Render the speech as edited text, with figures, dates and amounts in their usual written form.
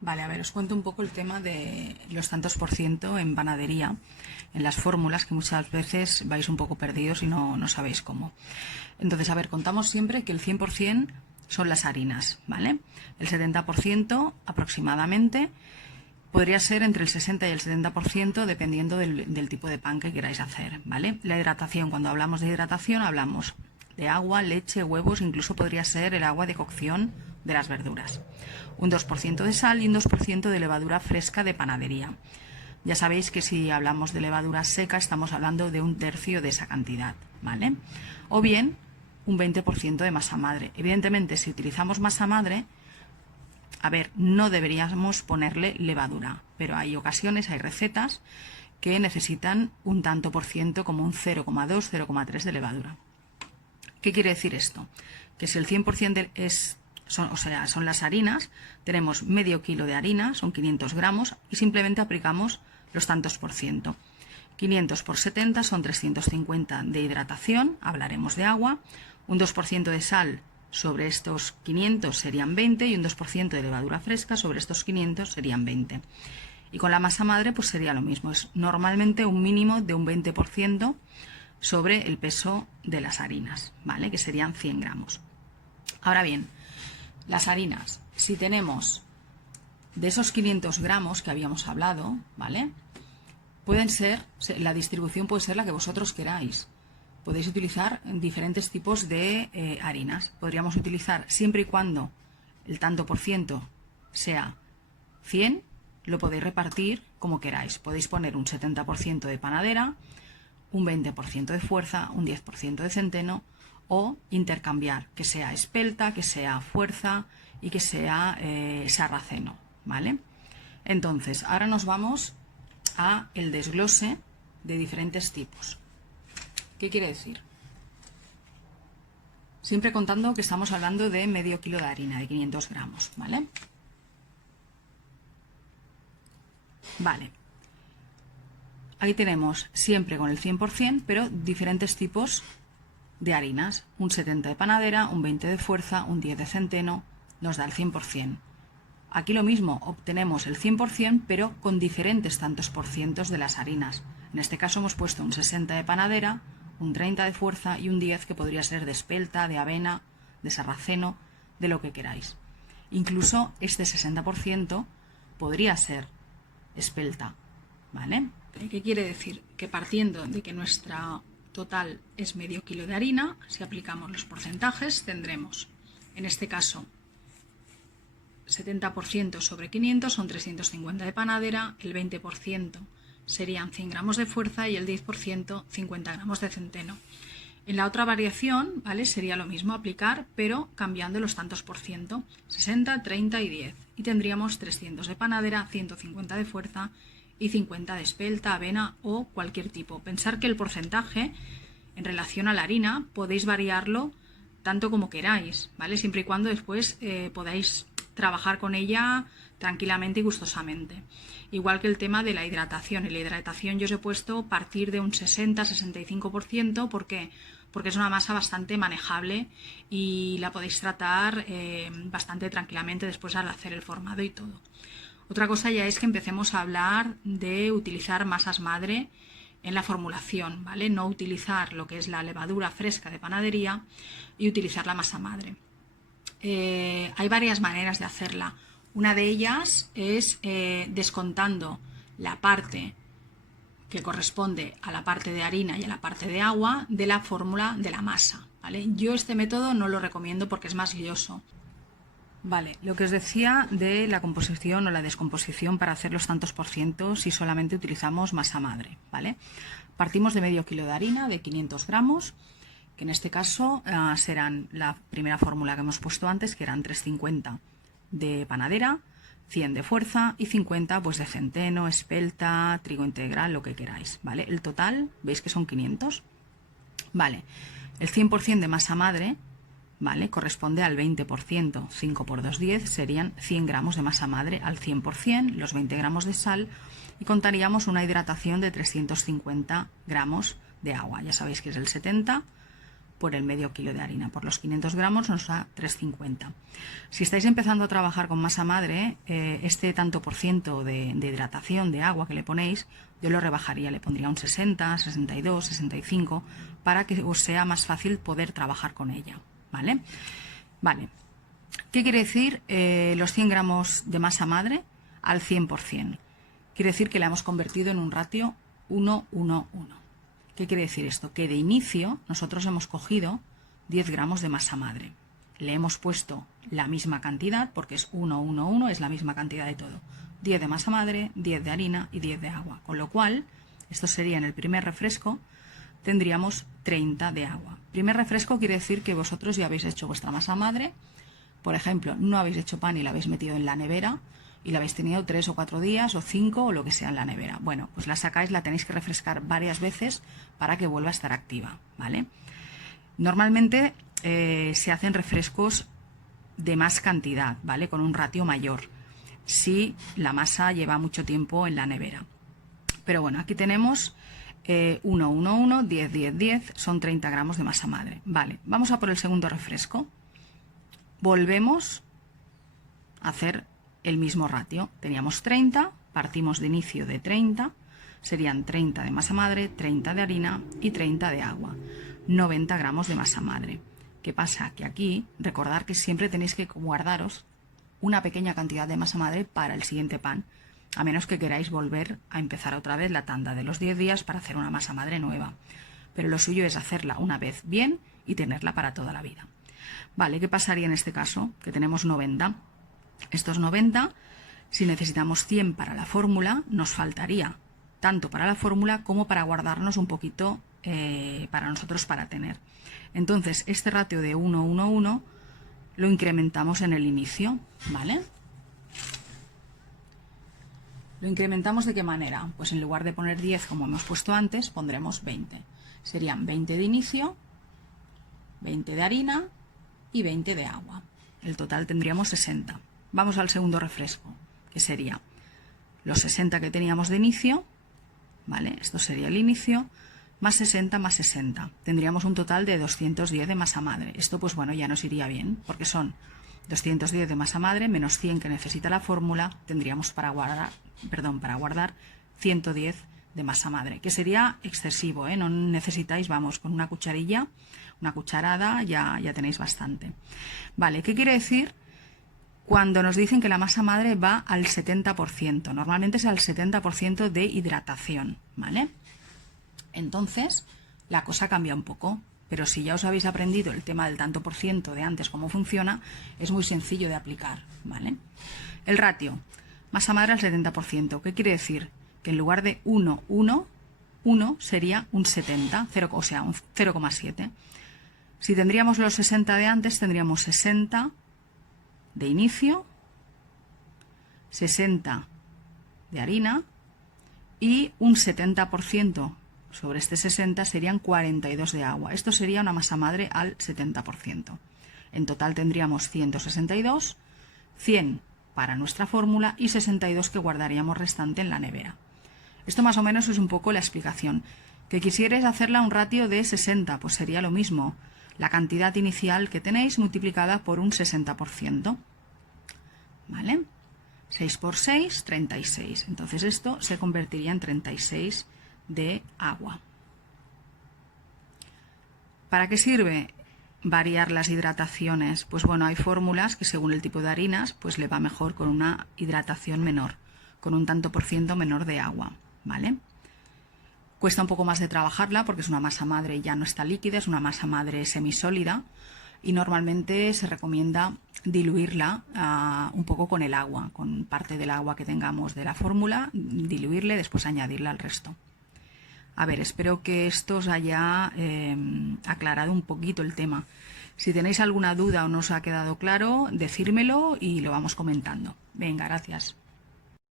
Vale, a ver, os cuento un poco el tema de los tantos por ciento en panadería, en las fórmulas, que muchas veces vais un poco perdidos y no sabéis cómo. Entonces, a ver, contamos siempre que el 100% son las harinas, ¿vale? El 70% aproximadamente podría ser entre el 60 y el 70% dependiendo del tipo de pan que queráis hacer, ¿vale? La hidratación, cuando hablamos de hidratación hablamos de agua, leche, huevos, incluso podría ser el agua de cocción de las verduras. Un 2% de sal y un 2% de levadura fresca de panadería. Ya sabéis que si hablamos de levadura seca estamos hablando de un tercio de esa cantidad, ¿vale? O bien un 20% de masa madre. Evidentemente, si utilizamos masa madre, a ver, no deberíamos ponerle levadura, pero hay ocasiones, hay recetas que necesitan un tanto por ciento como un 0,2, 0,3 de levadura. ¿Qué quiere decir esto? Que si el 100% son las harinas, tenemos medio kilo de harina, son 500 gramos, y simplemente aplicamos los tantos por ciento. 500 por 70 son 350 de hidratación, hablaremos de agua, un 2% de sal sobre estos 500 serían 20 y un 2% de levadura fresca sobre estos 500 serían 20. Y con la masa madre pues sería lo mismo, es normalmente un mínimo de un 20% sobre el peso de las harinas, ¿vale? Que serían 100 gramos. Ahora bien, las harinas, si tenemos de esos 500 gramos que habíamos hablado, ¿vale? Pueden ser, la distribución puede ser la que vosotros queráis. Podéis utilizar diferentes tipos de harinas. Podríamos utilizar, siempre y cuando el tanto por ciento sea 100, lo podéis repartir como queráis. Podéis poner un 70% de panadera, un 20% de fuerza, un 10% de centeno, o intercambiar, que sea espelta, que sea fuerza y que sea sarraceno, ¿vale? Entonces, ahora nos vamos a el desglose de diferentes tipos. ¿Qué quiere decir? Siempre contando que estamos hablando de medio kilo de harina, de 500 gramos, ¿vale? Vale. Ahí tenemos siempre con el 100%, pero diferentes tipos de harinas. Un 70 de panadera, un 20 de fuerza, un 10 de centeno, nos da el 100%. Aquí lo mismo, obtenemos el 100%, pero con diferentes tantos por cientos de las harinas. En este caso hemos puesto un 60 de panadera, un 30 de fuerza y un 10 que podría ser de espelta, de avena, de sarraceno, de lo que queráis. Incluso este 60% podría ser espelta, ¿vale? ¿Qué quiere decir? Que partiendo de que nuestra total es medio kilo de harina, si aplicamos los porcentajes tendremos, en este caso, 70% sobre 500 son 350 de panadera, el 20% serían 100 gramos de fuerza y el 10% 50 gramos de centeno. En la otra variación, ¿vale? Sería lo mismo aplicar, pero cambiando los tantos por ciento, 60, 30 y 10. Y tendríamos 300 de panadera, 150 de fuerza y 50 de espelta, avena o cualquier tipo. Pensar que el porcentaje en relación a la harina podéis variarlo tanto como queráis, ¿vale? Siempre y cuando después podáis trabajar con ella tranquilamente y gustosamente. Igual que el tema de la hidratación. En la hidratación yo os he puesto partir de un 60-65%. ¿Por qué? Porque es una masa bastante manejable y la podéis tratar bastante tranquilamente después al hacer el formado y todo. Otra cosa ya es que empecemos a hablar de utilizar masas madre en la formulación, ¿vale? No utilizar lo que es la levadura fresca de panadería y utilizar la masa madre. Hay varias maneras de hacerla. Una de ellas es descontando la parte que corresponde a la parte de harina y a la parte de agua de la fórmula de la masa, ¿vale? Yo este método no lo recomiendo porque es más lioso. Vale, lo que os decía de la composición o la descomposición para hacer los tantos por ciento si solamente utilizamos masa madre, ¿vale? Partimos de medio kilo de harina, de 500 gramos, que en este caso serán la primera fórmula que hemos puesto antes, que eran 350 de panadera, 100 de fuerza y 50 pues de centeno, espelta, trigo integral, lo que queráis, ¿vale? El total, veis que son 500, ¿vale? El 100% de masa madre, ¿vale? Corresponde al 20%, 5 por 2, 10, serían 100 gramos de masa madre al 100%, los 20 gramos de sal y contaríamos una hidratación de 350 gramos de agua. Ya sabéis que es el 70 por el medio kilo de harina. Por los 500 gramos nos da 3,50. Si estáis empezando a trabajar con masa madre, este tanto por ciento de hidratación de agua que le ponéis, yo lo rebajaría, le pondría un 60, 62, 65, para que os sea más fácil poder trabajar con ella, ¿vale? Vale. ¿Qué quiere decir los 100 gramos de masa madre al 100%? Quiere decir que la hemos convertido en un ratio 1-1-1. ¿Qué quiere decir esto? Que de inicio nosotros hemos cogido 10 gramos de masa madre. Le hemos puesto la misma cantidad, porque es 1-1-1, es la misma cantidad de todo. 10 de masa madre, 10 de harina y 10 de agua. Con lo cual, esto sería en el primer refresco, tendríamos 30 de agua. Primer refresco quiere decir que vosotros ya habéis hecho vuestra masa madre. Por ejemplo, no habéis hecho pan y la habéis metido en la nevera y la habéis tenido 3 o 4 días o 5 o lo que sea en la nevera. Bueno, pues la sacáis, la tenéis que refrescar varias veces para que vuelva a estar activa, ¿vale? Normalmente se hacen refrescos de más cantidad, ¿vale? Con un ratio mayor, si la masa lleva mucho tiempo en la nevera. Pero bueno, aquí tenemos 1, 1, 1, 10, 10, 10, son 30 gramos de masa madre. Vale, vamos a por el segundo refresco. Volvemos a hacer el mismo ratio. Teníamos 30, partimos de inicio de 30, serían 30 de masa madre, 30 de harina y 30 de agua. 90 gramos de masa madre. ¿Qué pasa? Que aquí, recordad que siempre tenéis que guardaros una pequeña cantidad de masa madre para el siguiente pan, a menos que queráis volver a empezar otra vez la tanda de los 10 días para hacer una masa madre nueva. Pero lo suyo es hacerla una vez bien y tenerla para toda la vida. Vale, ¿qué pasaría en este caso? Que tenemos 90. Estos 90, si necesitamos 100 para la fórmula, nos faltaría tanto para la fórmula como para guardarnos un poquito para nosotros para tener. Entonces, este ratio de 1, 1, 1 lo incrementamos en el inicio, ¿vale? ¿Lo incrementamos de qué manera? Pues en lugar de poner 10 como hemos puesto antes, pondremos 20. Serían 20 de inicio, 20 de harina y 20 de agua. El total tendríamos 60. Vamos al segundo refresco, que sería los 60 que teníamos de inicio, ¿vale? Esto sería el inicio, más 60 más 60. Tendríamos un total de 210 de masa madre. Esto pues bueno, ya nos iría bien, porque son 210 de masa madre menos 100 que necesita la fórmula, tendríamos para guardar 110 de masa madre, que sería excesivo, ¿eh? No necesitáis, vamos, con una cucharilla, una cucharada ya tenéis bastante. Vale, ¿qué quiere decir? Cuando nos dicen que la masa madre va al 70%, normalmente es al 70% de hidratación, ¿vale? Entonces, la cosa cambia un poco, pero si ya os habéis aprendido el tema del tanto por ciento de antes, cómo funciona, es muy sencillo de aplicar, ¿vale? El ratio, masa madre al 70%, ¿qué quiere decir? Que en lugar de 1, 1, 1 sería un 70, 0, o sea, un 0,7. Si tendríamos los 60 de antes, tendríamos 60 de inicio, 60 de harina y un 70% sobre este 60 serían 42 de agua. Esto sería una masa madre al 70%. En total tendríamos 162, 100 para nuestra fórmula y 62 que guardaríamos restante en la nevera. Esto más o menos es un poco la explicación. Que quisierais hacerla un ratio de 60, pues sería lo mismo. La cantidad inicial que tenéis multiplicada por un 60%. ¿Vale? 6 por 6, 36. Entonces esto se convertiría en 36 de agua. ¿Para qué sirve variar las hidrataciones? Pues bueno, hay fórmulas que según el tipo de harinas, pues le va mejor con una hidratación menor, con un tanto por ciento menor de agua, ¿vale? Cuesta un poco más de trabajarla porque es una masa madre y ya no está líquida, es una masa madre semisólida y normalmente se recomienda diluirla un poco con el agua, con parte del agua que tengamos de la fórmula, diluirle, después añadirla al resto. A ver, espero que esto os haya aclarado un poquito el tema. Si tenéis alguna duda o no os ha quedado claro, decírmelo y lo vamos comentando. Venga, gracias.